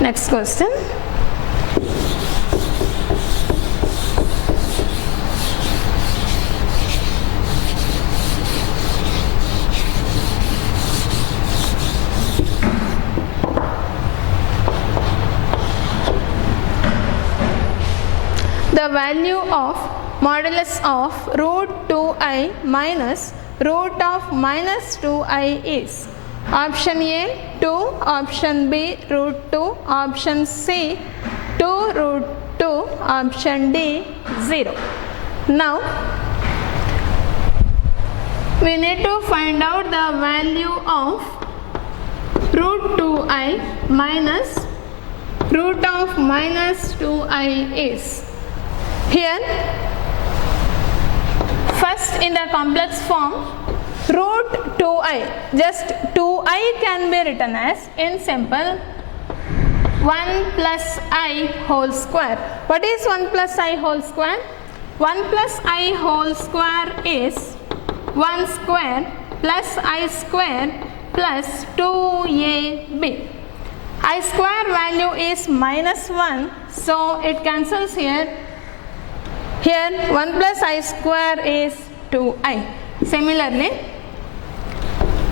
Next question. The value of modulus of root 2i minus root of minus 2i is option A 2, option B root 2, option C 2 root 2, option D 0. Now we need to find out the value of root 2i minus root of minus 2i is. Here, first in the complex form, root 2i, just 2i can be written as in simple 1 plus I whole square. What is 1 plus I whole square? 1 plus I whole square is 1 square plus I square plus 2ab. I square value is minus 1, so it cancels here. Here 1 plus I square is 2i. Similarly,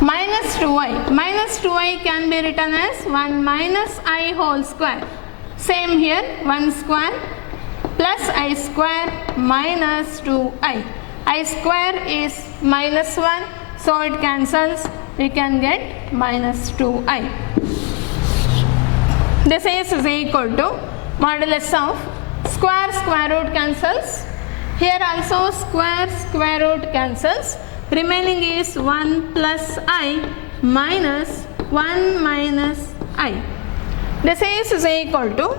minus 2i can be written as 1 minus I whole square. Same here, 1 square plus I square minus 2i. I square is minus 1, so it cancels. We can get minus 2i. This is equal to modulus of square root cancels. Here also square root cancels. Remaining is 1 plus I minus 1 minus I. This is equal to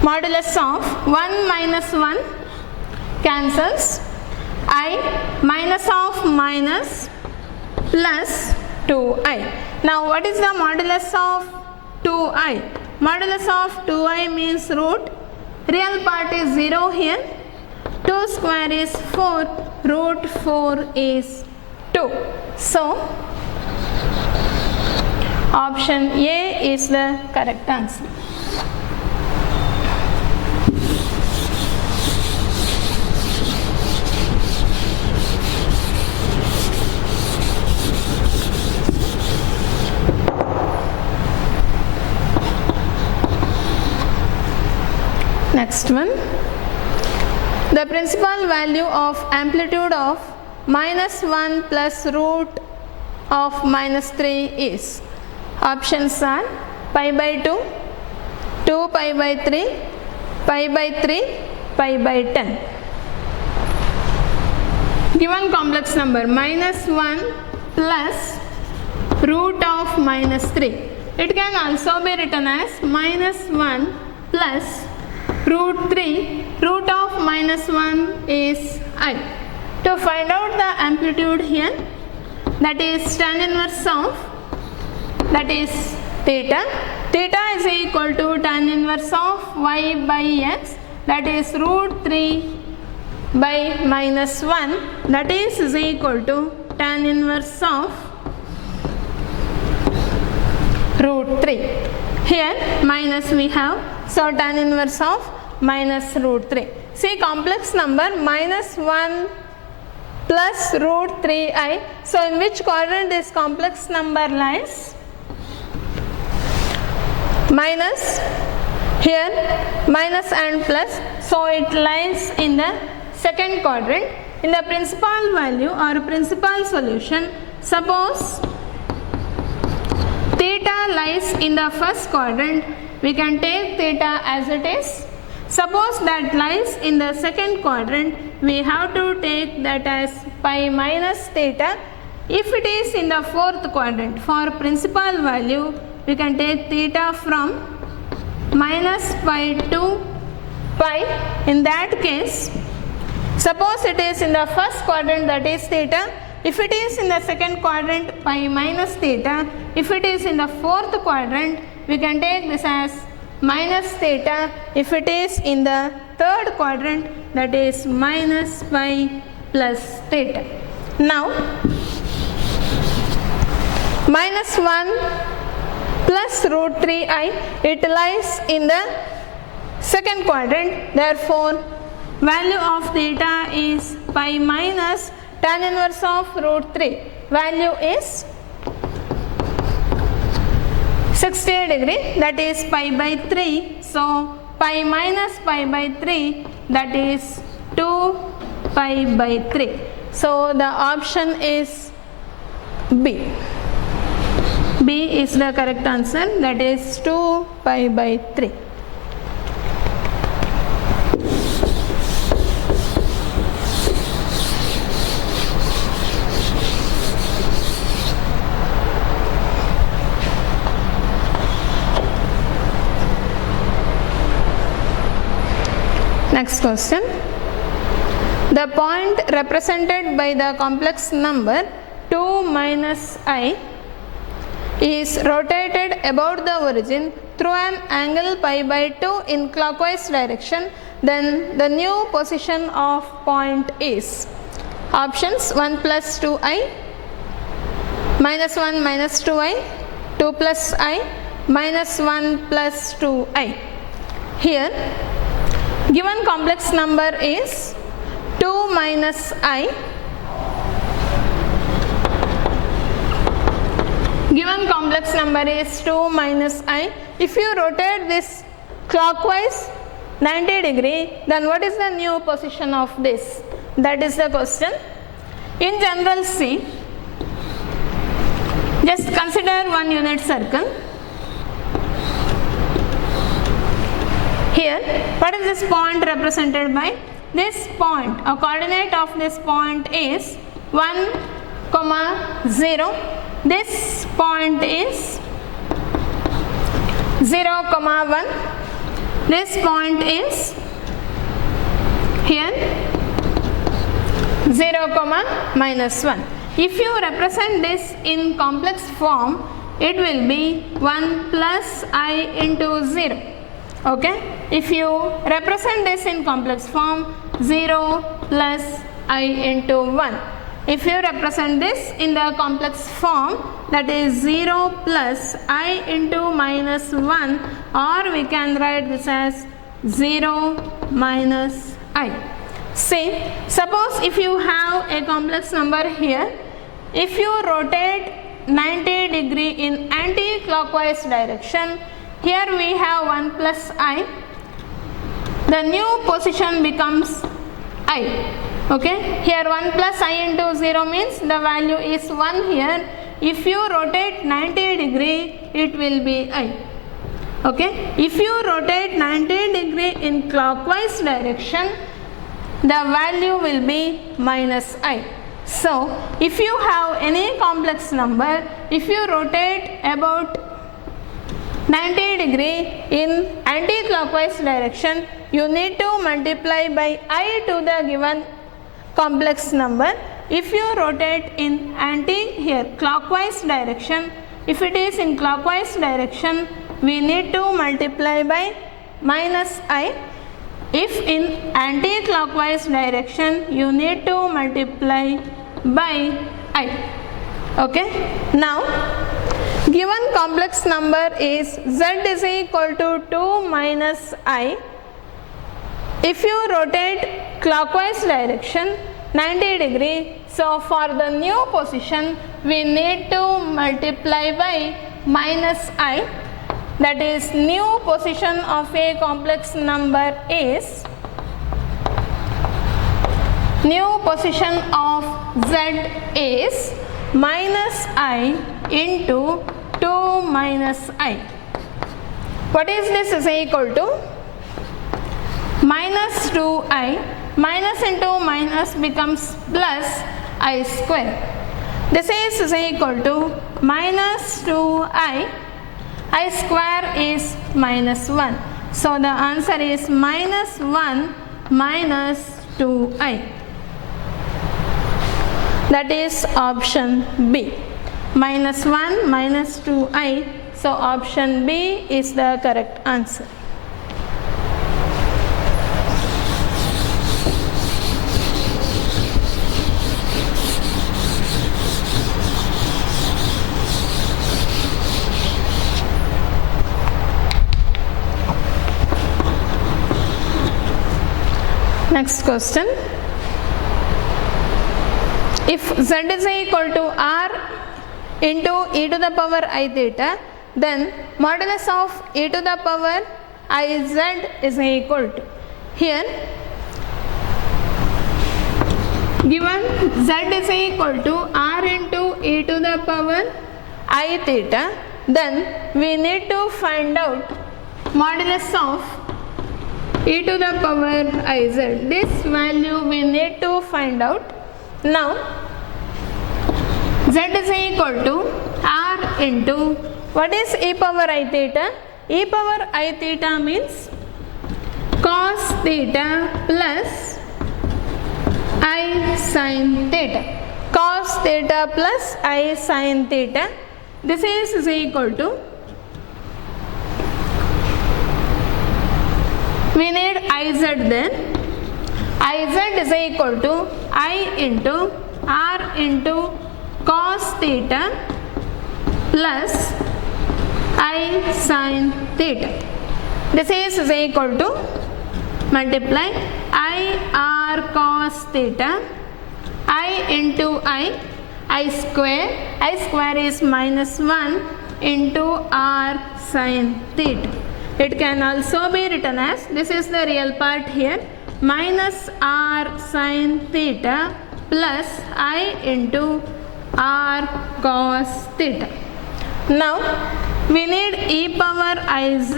modulus of 1 minus 1 cancels. I minus of minus plus 2i. Now what is the modulus of 2i? Modulus of 2i means root. Real part is 0 here. 2 square is 4. Root 4 is 2. So, option A is the correct answer. Next one. The principal value of amplitude of minus 1 plus root of minus 3 is. Options are pi by 2, 2 pi by 3, pi by 3, pi by 10. Given complex number minus 1 plus root of minus 3. It can also be written as minus 1 plus root 3, root of minus 1 is I. To find out the amplitude here, that is tan inverse of, that is theta. Theta is equal to tan inverse of y by x, that is root 3 by minus 1, that is equal to tan inverse of root 3. Here minus we have, so tan inverse of minus root 3. See complex number minus 1 plus root 3i. So in which quadrant this complex number lies? Minus, here minus and plus, so it lies in the second quadrant. In the principal value or principal solution, suppose theta lies in the first quadrant, we can take theta as it is. Suppose that lies in the second quadrant, we have to take that as pi minus theta. If it is in the fourth quadrant, for principal value, we can take theta from minus pi to pi. In that case, suppose it is in the first quadrant, that is theta. If it is in the second quadrant, pi minus theta. If it is in the fourth quadrant, we can take this as minus theta. If it is in the third quadrant, that is minus pi plus theta. Now minus 1 plus root 3i. It lies in the second quadrant. Therefore, value of theta is pi minus tan inverse of root 3. Value is 60 degree, that is pi by 3. So, pi minus pi by 3, that is 2 pi by 3. So, the option is B. B is the correct answer, that is 2 pi by 3. Next question. The point represented by the complex number 2 minus I is rotated about the origin through an angle pi by 2 in clockwise direction. Then the new position of point is options 1 plus 2i, minus 1 minus 2i, 2 plus I, minus 1 plus 2i. Here, given complex number is 2 minus I. Given complex number is 2 minus I. If you rotate this clockwise 90 degree, then what is the new position of this? That is the question. In general, see, just consider one unit circle. Here, what is this point represented by? This point, a coordinate of this point is 1, 0. This point is 0, 1. This point is here 0, minus 1. If you represent this in complex form, it will be 1 plus I into 0. Okay, if you represent this in complex form, 0 plus I into 1. If you represent this in the complex form, that is 0 plus I into minus 1, or we can write this as 0 minus I. See, suppose if you have a complex number here, if you rotate 90 degree in anti-clockwise direction, here we have 1 plus I. The new position becomes I. Okay, here 1 plus I into 0 means the value is 1 here. If you rotate 90 degree, it will be I. Okay, if you rotate 90 degree in clockwise direction, the value will be minus I. So, if you have any complex number, if you rotate about 90 degree in anti-clockwise direction, you need to multiply by I to the given complex number. If you rotate in clockwise direction, if it is in clockwise direction, we need to multiply by minus I. If in anti-clockwise direction, you need to multiply by I. Okay, now given complex number is z is equal to 2 minus I. If you rotate clockwise direction 90 degree, so for the new position we need to multiply by minus I. That is, new position of a complex number is, new position of z is minus I into 2 minus I. What is this is equal to? Minus 2I, minus into minus becomes plus I square. This is equal to minus 2I, I square is minus 1. So the answer is minus 1 minus 2I. That is option B. Minus 1 minus 2I. So option B is the correct answer. Next question. If z is equal to r into e to the power I theta, then modulus of e to the power I z is equal to. Here given z is equal to r into e to the power I theta, then we need to find out modulus of e to the power iz. This value we need to find out. Now z is equal to r into, what is e power I theta? E power I theta means cos theta plus I sin theta. Cos theta plus I sin theta. This is equal to, we need iz then. Iz is equal to I into r into cos theta plus I sin theta. This is equal to, multiply I r cos theta, I into I square is minus 1 into r sin theta. It can also be written as, this is the real part here, minus r sin theta plus I into r cos theta. Now we need e power iz.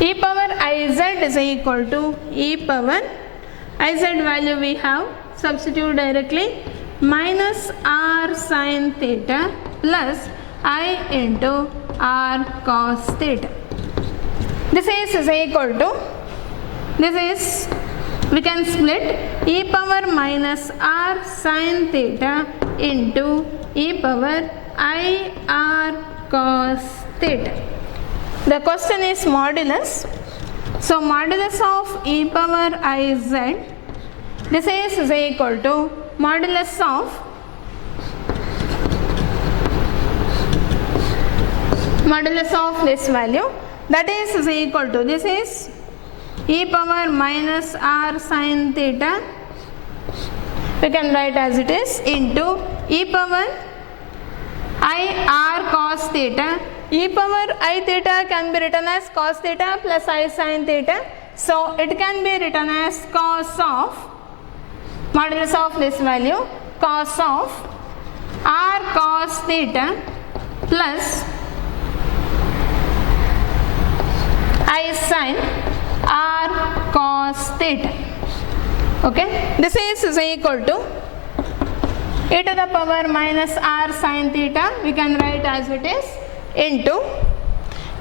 E power iz is equal to e power iz value we have, substitute directly, minus r sin theta plus I into r cos theta. This is equal to, this is, we can split e power minus r sin theta into e power I r cos theta. The question is modulus. So modulus of e power iz, this is equal to modulus of this value, that is equal to, this is e power minus r sin theta, we can write as it is, into e power I r cos theta. E power I theta can be written as cos theta plus I sin theta. So it can be written as cos of, modulus of this value, cos of r cos theta plus I sin r cos theta. Okay, this is equal to e to the power minus r sin theta, we can write as it is, into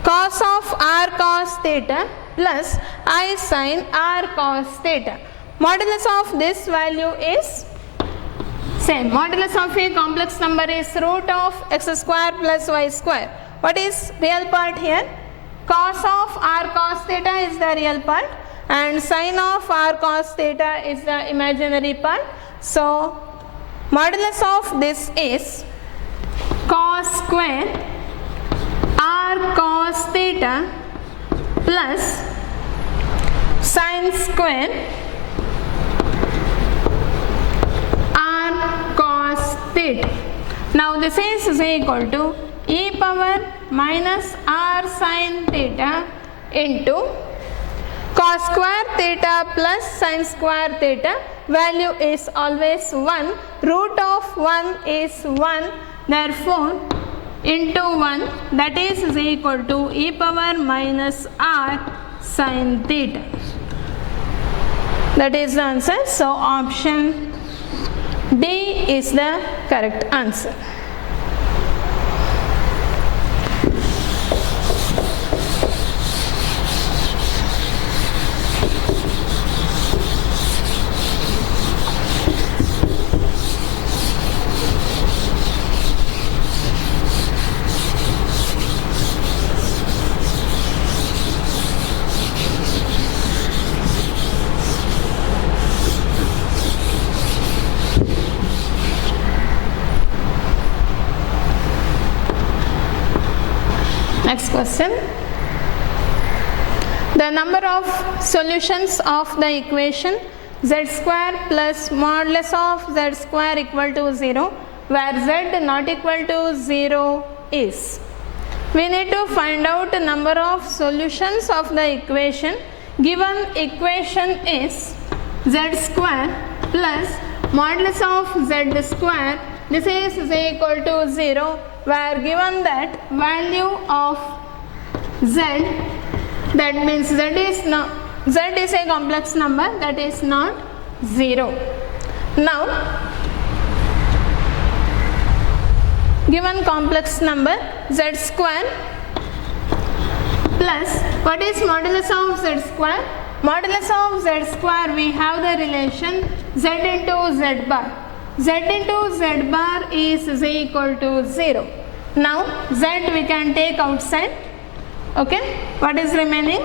cos of r cos theta plus I sin r cos theta. Modulus of this value is same. Modulus of a complex number is root of x square plus y square. What is real part here? Cos of r cos theta is the real part and sin of r cos theta is the imaginary part. So modulus of this is cos square r cos theta plus sin square r cos theta. Now this is equal to e power minus r sin theta into cos square theta plus sin square theta. Value is always 1, root of 1 is 1, therefore into 1, that is equal to e power minus r sin theta. That is the answer. So option D is the correct answer. Next question. The number of solutions of the equation z square plus modulus of z square equal to 0, where z not equal to 0 is. We need to find out the number of solutions of the equation. Given equation is z square plus modulus of z square, this is z equal to 0, where given that value of z, that means z is a complex number, that is not 0. Now, given complex number z square plus what is modulus of z square? Modulus of z square, we have the relation z into z bar. Z into z bar is z equal to 0. Now z we can take outside. Okay, what is remaining?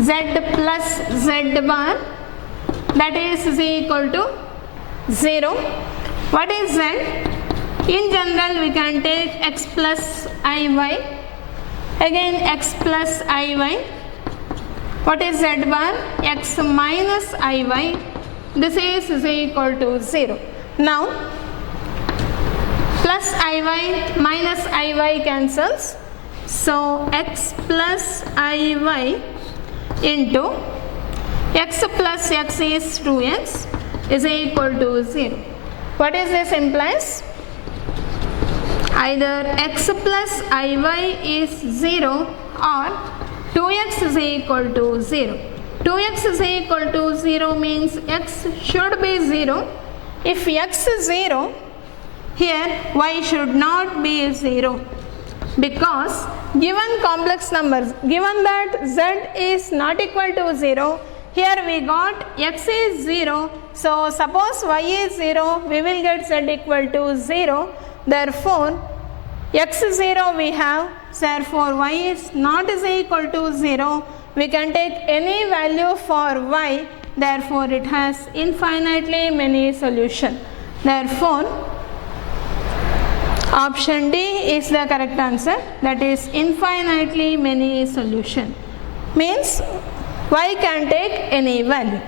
Z plus z bar, that is z equal to 0. What is z? In general we can take x plus iy, again x plus iy. What is z bar? X minus iy, this is z equal to 0. Now plus iy minus iy cancels, so x plus iy into x plus x is 2x is equal to 0. What is this implies? Either x plus iy is 0 or 2x is equal to 0. 2x is equal to 0 means x should be 0. If x is 0, here y should not be 0, because given complex numbers, given that z is not equal to 0, here we got x is 0, so suppose y is 0, we will get z equal to 0. Therefore x is 0 we have, therefore y is not is equal to 0. We can take any value for y, therefore it has infinitely many solutions. Therefore option D is the correct answer, that is infinitely many solutions. Means y can take any value.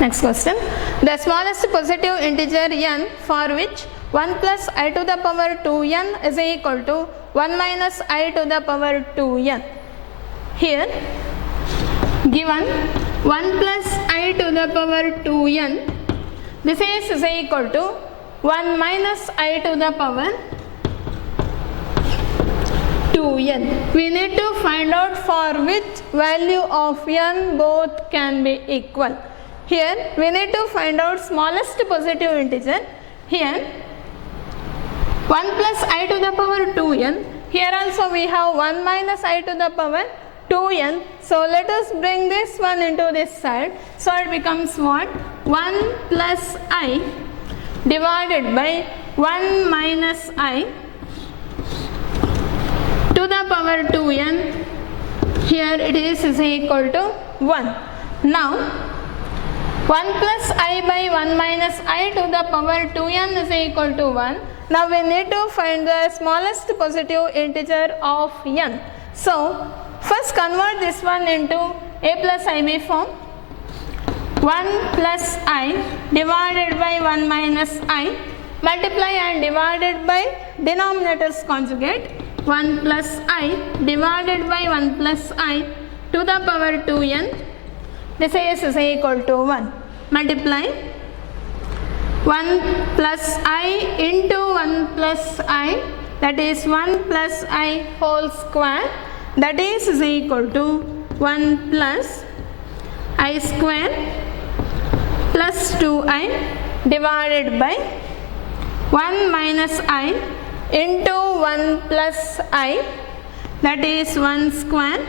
Next question. The smallest positive integer n for which 1 plus I to the power 2n is equal to 1 minus I to the power 2n. Here given 1 plus I to the power 2n, this is equal to 1 minus I to the power 2n. We need to find out for which value of n both can be equal. Here we need to find out smallest positive integer. Here 1 plus I to the power 2n. Here also we have 1 minus I to the power 2n. So let us bring this one into this side. So it becomes what? 1 plus I divided by 1 minus I to the power 2n. Here it is equal to 1. Now 1 plus I by 1 minus I to the power 2n is equal to 1. Now we need to find the smallest positive integer of n. So first convert this one into a plus ib form. 1 plus I divided by 1 minus I, multiply and divided by denominators conjugate. 1 plus I divided by 1 plus I to the power 2n. This is equal to 1. Multiply 1 plus I into 1 plus I, that is 1 plus I whole square, that is equal to 1 plus I square plus 2I divided by 1 minus I into 1 plus I, that is 1 square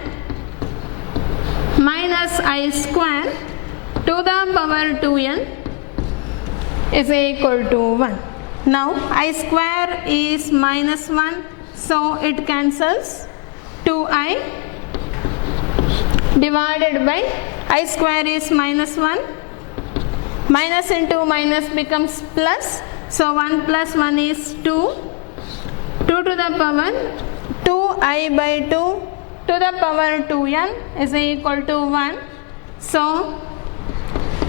minus I square to the power 2n is equal to 1. Now I square is minus 1, so it cancels. 2i divided by I square is minus 1. Minus into minus becomes plus. So 1 plus 1 is 2. 2 to the power 2i by 2 to the power 2n is equal to 1. So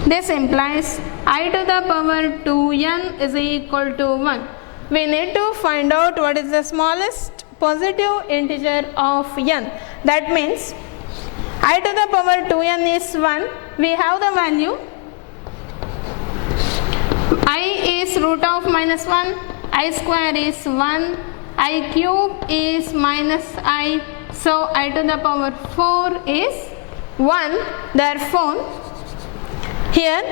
this implies I to the power 2n is equal to 1. We need to find out what is the smallest positive integer of n. That means I to the power 2n is 1. We have the value I is root of minus 1, I square is 1, I cube is minus I, so I to the power 4 is 1. Therefore here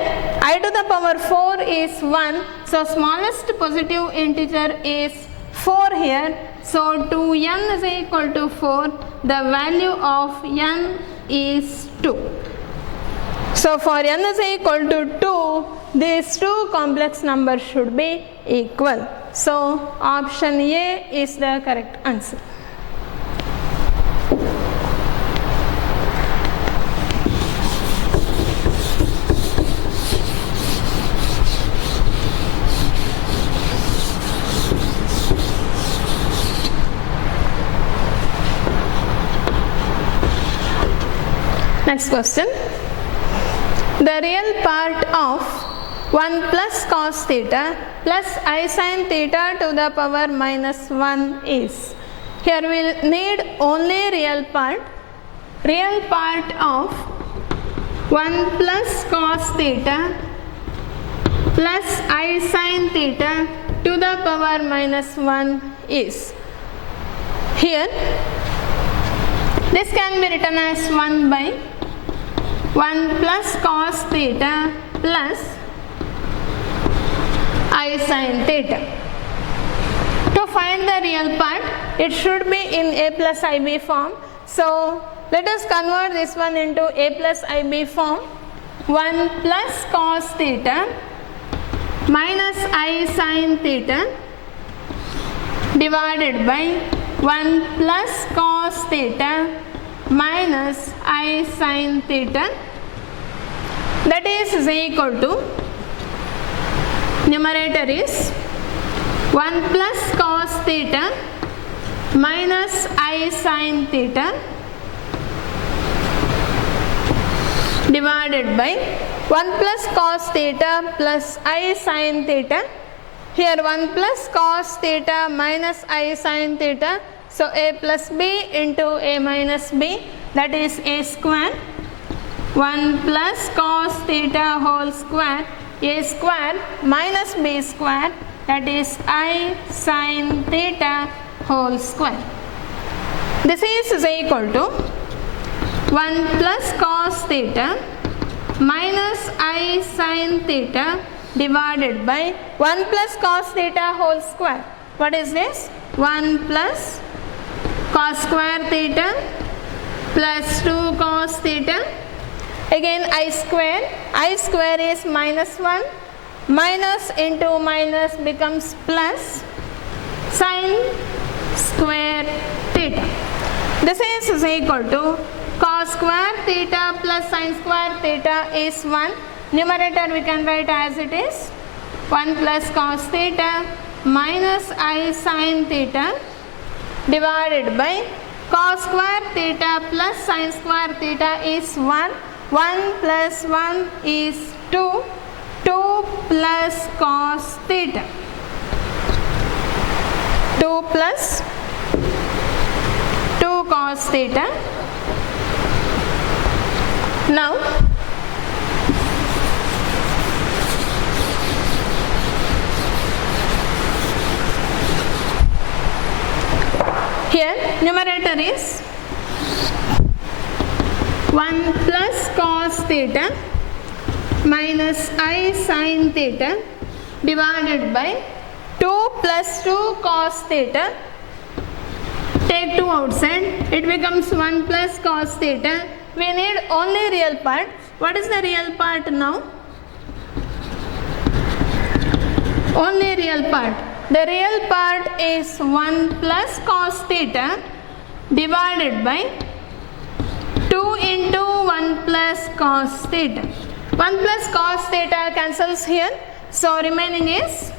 I to the power 4 is 1, so smallest positive integer is 4 here, so 2n is equal to 4, the value of n is 2. So for n is equal to 2, these two complex numbers should be equal. So option A is the correct answer. Next question. The real part of 1 plus cos theta plus I sin theta to the power minus 1 is. Here we will need only real part. Real part of 1 plus cos theta plus I sin theta to the power minus 1 is. Here this can be written as 1 by 1 plus cos theta plus I sin theta. To find the real part, it should be in a plus ib form. So let us convert this one into a plus ib form. 1 plus cos theta minus I sin theta divided by 1 plus cos theta minus I sin theta, that is equal to, numerator is 1 plus cos theta minus I sin theta divided by 1 plus cos theta plus I sin theta. Here 1 plus cos theta minus I sin theta, so a plus b into a minus b, that is a square. 1 plus cos theta whole square, a square minus b square, that is I sin theta whole square. This is equal to 1 plus cos theta minus I sin theta divided by 1 plus cos theta whole square. What is this? 1 plus cos square theta plus 2 cos theta. Again I square is minus 1, minus into minus becomes plus, sin square theta. This is equal to cos square theta plus sin square theta is 1. Numerator we can write as it is 1 plus cos theta minus I sin theta divided by cos square theta plus sin square theta is 1. 1 plus 1 is 2. 2 plus cos theta. 2 plus 2 cos theta. Now here numerator is 1 plus cos theta minus I sin theta divided by 2 plus 2 cos theta. Take 2 outside, it becomes 1 plus cos theta. We need only real part. What is the real part now? Only real part. The real part is 1 plus cos theta divided by 2 into 1 plus cos theta. 1 plus cos theta cancels here, so remaining is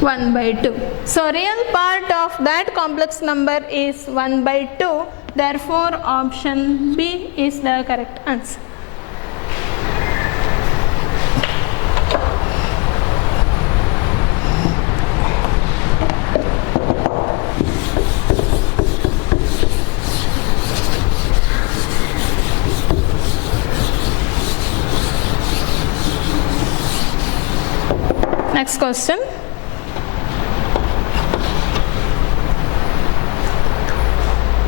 1 by 2. So real part of that complex number is 1 by 2. Therefore option B is the correct answer. Next question.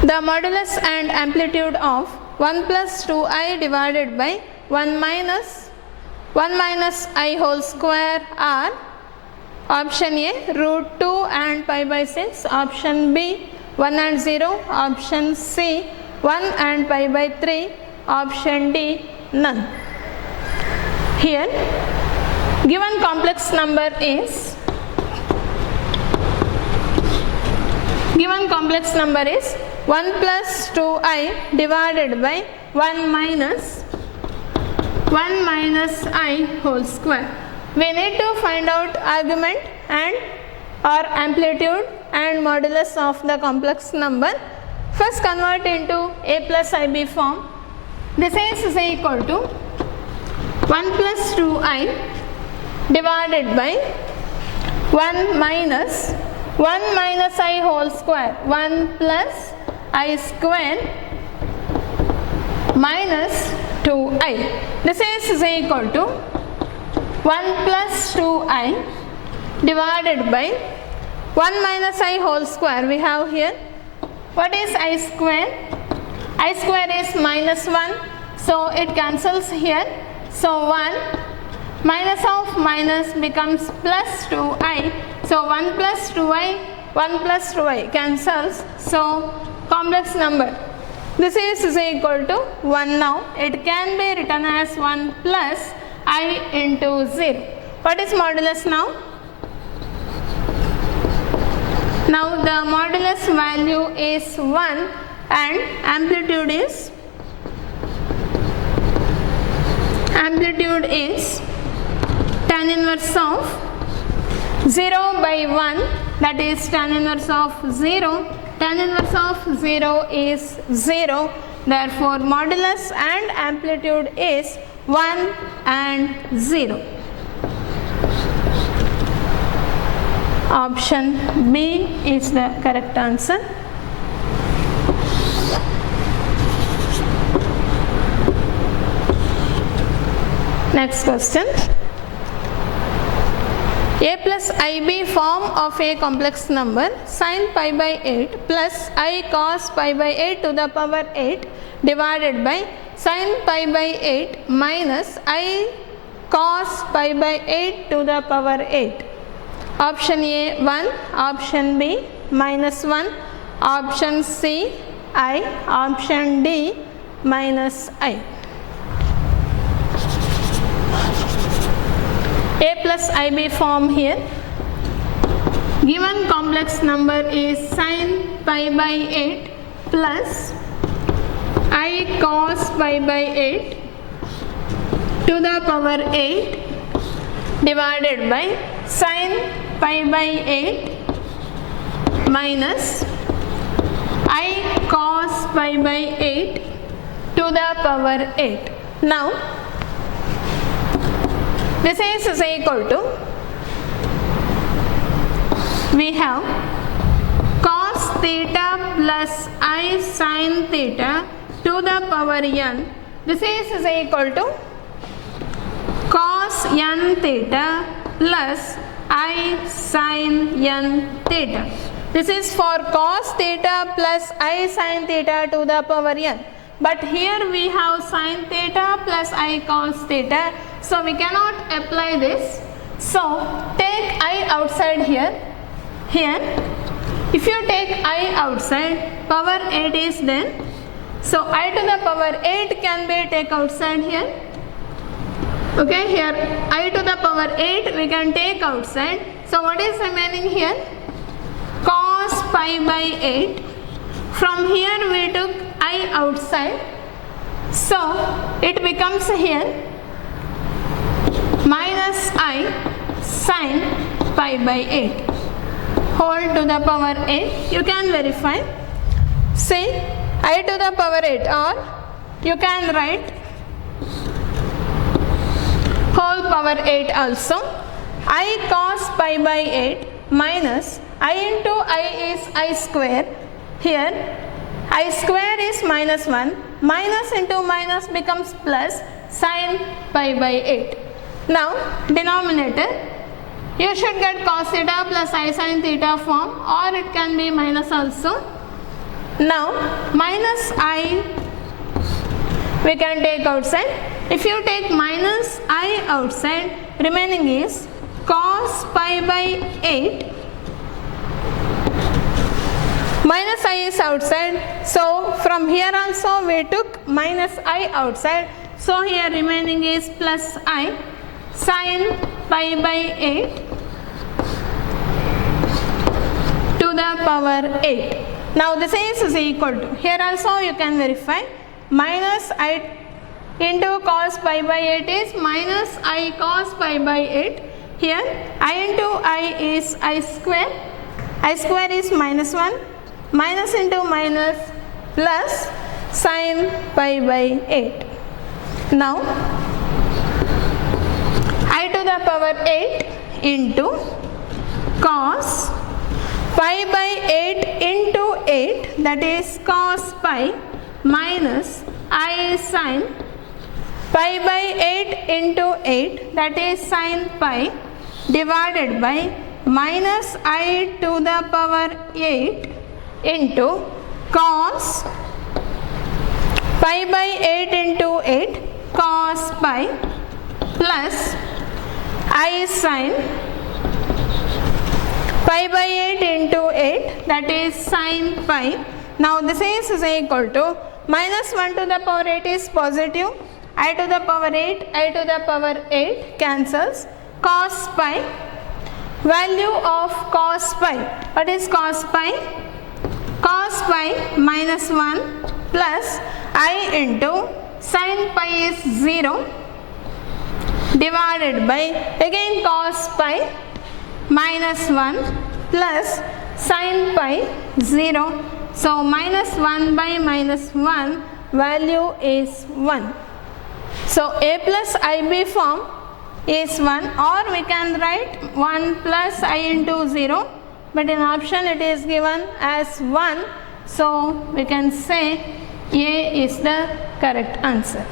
The modulus and amplitude of 1 plus 2i divided by 1 minus I whole square are option A root 2 and pi by 6, option B 1 and 0, option C 1 and pi by 3, option D none. Here given complex number is 1 plus 2i divided by 1 minus I whole square. We need to find out argument and or amplitude and modulus of the complex number. First convert into a plus ib form. This is equal to 1 plus 2i divided by 1 minus I whole square, 1 plus I square minus 2i. This is equal to 1 plus 2i divided by 1 minus I whole square. We have here, what is I square? I square is minus 1, so it cancels here. So 1 minus of minus becomes plus 2i. So 1 plus 2i cancels. So complex number, this is equal to 1 now. It can be written as 1 plus I into 0. What is modulus now? Now the modulus value is 1 and amplitude is tan inverse of 0 by 1, that is tan inverse of 0. Tan inverse of 0 is 0. Therefore modulus and amplitude is 1 and 0. Option B is the correct answer. Next question. A plus ib form of a complex number sin pi by 8 plus I cos pi by 8 to the power 8 divided by sin pi by 8 minus I cos pi by 8 to the power 8. Option A 1, option B minus 1, option C I, option D minus I. A plus ib form here. Given complex number is sin pi by 8 plus I cos pi by 8 to the power 8 divided by sin pi by 8 minus I cos pi by 8 to the power 8. Now this is equal to, we have cos theta plus I sin theta to the power n. This is equal to cos n theta plus I sin n theta. This is for cos theta plus I sin theta to the power n. But here we have sin theta plus I cos theta. So we cannot apply this. So take I outside here. Here, if you take I outside, power 8 is there. So I to the power 8 can be take outside here. Okay, here I to the power 8 we can take outside. So what is remaining here? Cos pi by 8 From here we took I outside, so it becomes here minus I sine pi by 8 whole to the power 8. You can verify. Say I to the power 8, or you can write whole power 8 also. I cos pi by 8 minus I into I is I square. Here I square is minus 1, minus into minus becomes plus sine pi by 8. Now denominator, you should get cos theta plus I sin theta form, or it can be minus also. Now minus I we can take outside. If you take minus I outside, remaining is cos pi by 8. Minus I is outside, so from here also we took minus I outside, so here remaining is plus I sine pi by 8 to the power 8. Now this is equal to, here also you can verify, minus I into cos pi by 8 is minus I cos pi by 8. Here I into I is I square is minus 1, minus into minus plus sine pi by 8. Now I to the power 8 into cos pi by 8 into 8, that is cos pi minus I sine pi by 8 into 8, that is sine pi, divided by minus I to the power 8 into cos pi by 8 into 8 cos pi plus I sine pi by 8 into 8, that is sine pi. Now this is equal to minus 1 to the power 8 is positive, I to the power 8, I to the power 8 cancels, cos pi, value of cos pi, what is cos pi? Cos pi minus 1 plus I into sine pi is 0 divided by again cos pi minus 1 plus sine pi 0. So minus 1 by minus 1 value is 1. So a plus ib form is 1, or we can write 1 plus I into 0, but in option it is given as 1, so we can say A is the correct answer.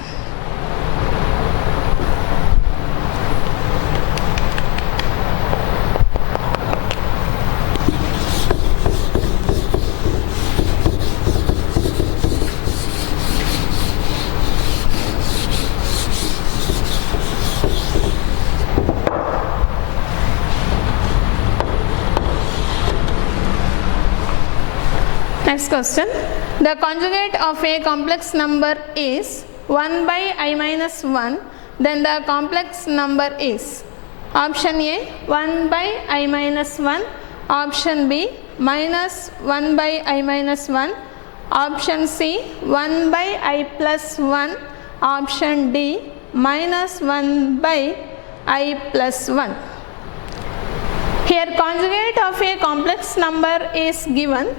Next question, the conjugate of a complex number is 1 by I minus 1, then the complex number is option A 1 by I minus 1, option B minus 1 by I minus 1, option C 1 by I plus 1, option D minus 1 by I plus 1. Here conjugate of a complex number is given.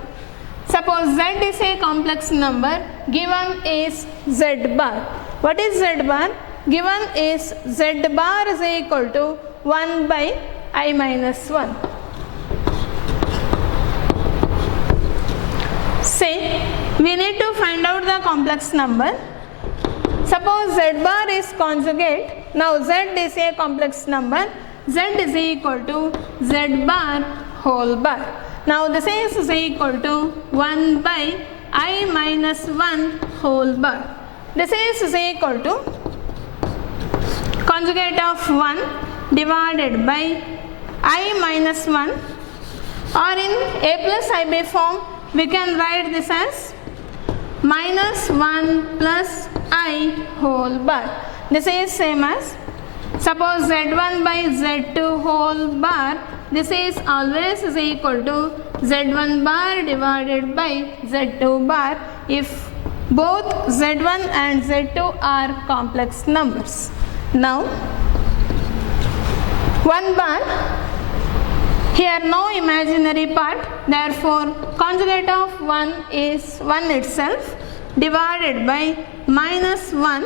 Suppose z is a complex number, given is z bar. What is z bar? Given is z bar is equal to 1 by I minus 1. Say we need to find out the complex number. Suppose z bar is conjugate. Now z is a complex number. Z is equal to z bar whole bar. Now this is equal to 1 by I minus 1 whole bar. This is equal to conjugate of 1 divided by I minus 1, or in a plus ib form we can write this as minus 1 plus I whole bar. This is same as, suppose z1 by z2 whole bar this is always is equal to z1 bar divided by z2 bar if both z1 and z2 are complex numbers. Now 1 bar, here no imaginary part, therefore conjugate of 1 is 1 itself divided by minus 1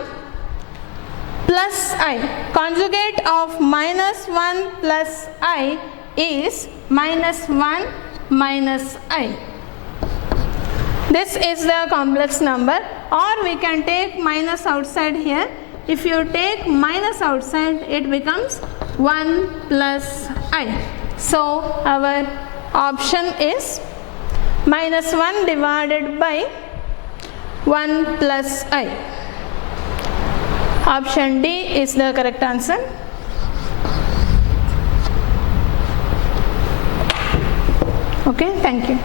plus I. Conjugate of minus 1 plus I is minus 1 minus I. This is the complex number, or we can take minus outside here. If you take minus outside, it becomes 1 plus I. So our option is minus 1 divided by 1 plus I. Option D is the correct answer. Okay, thank you.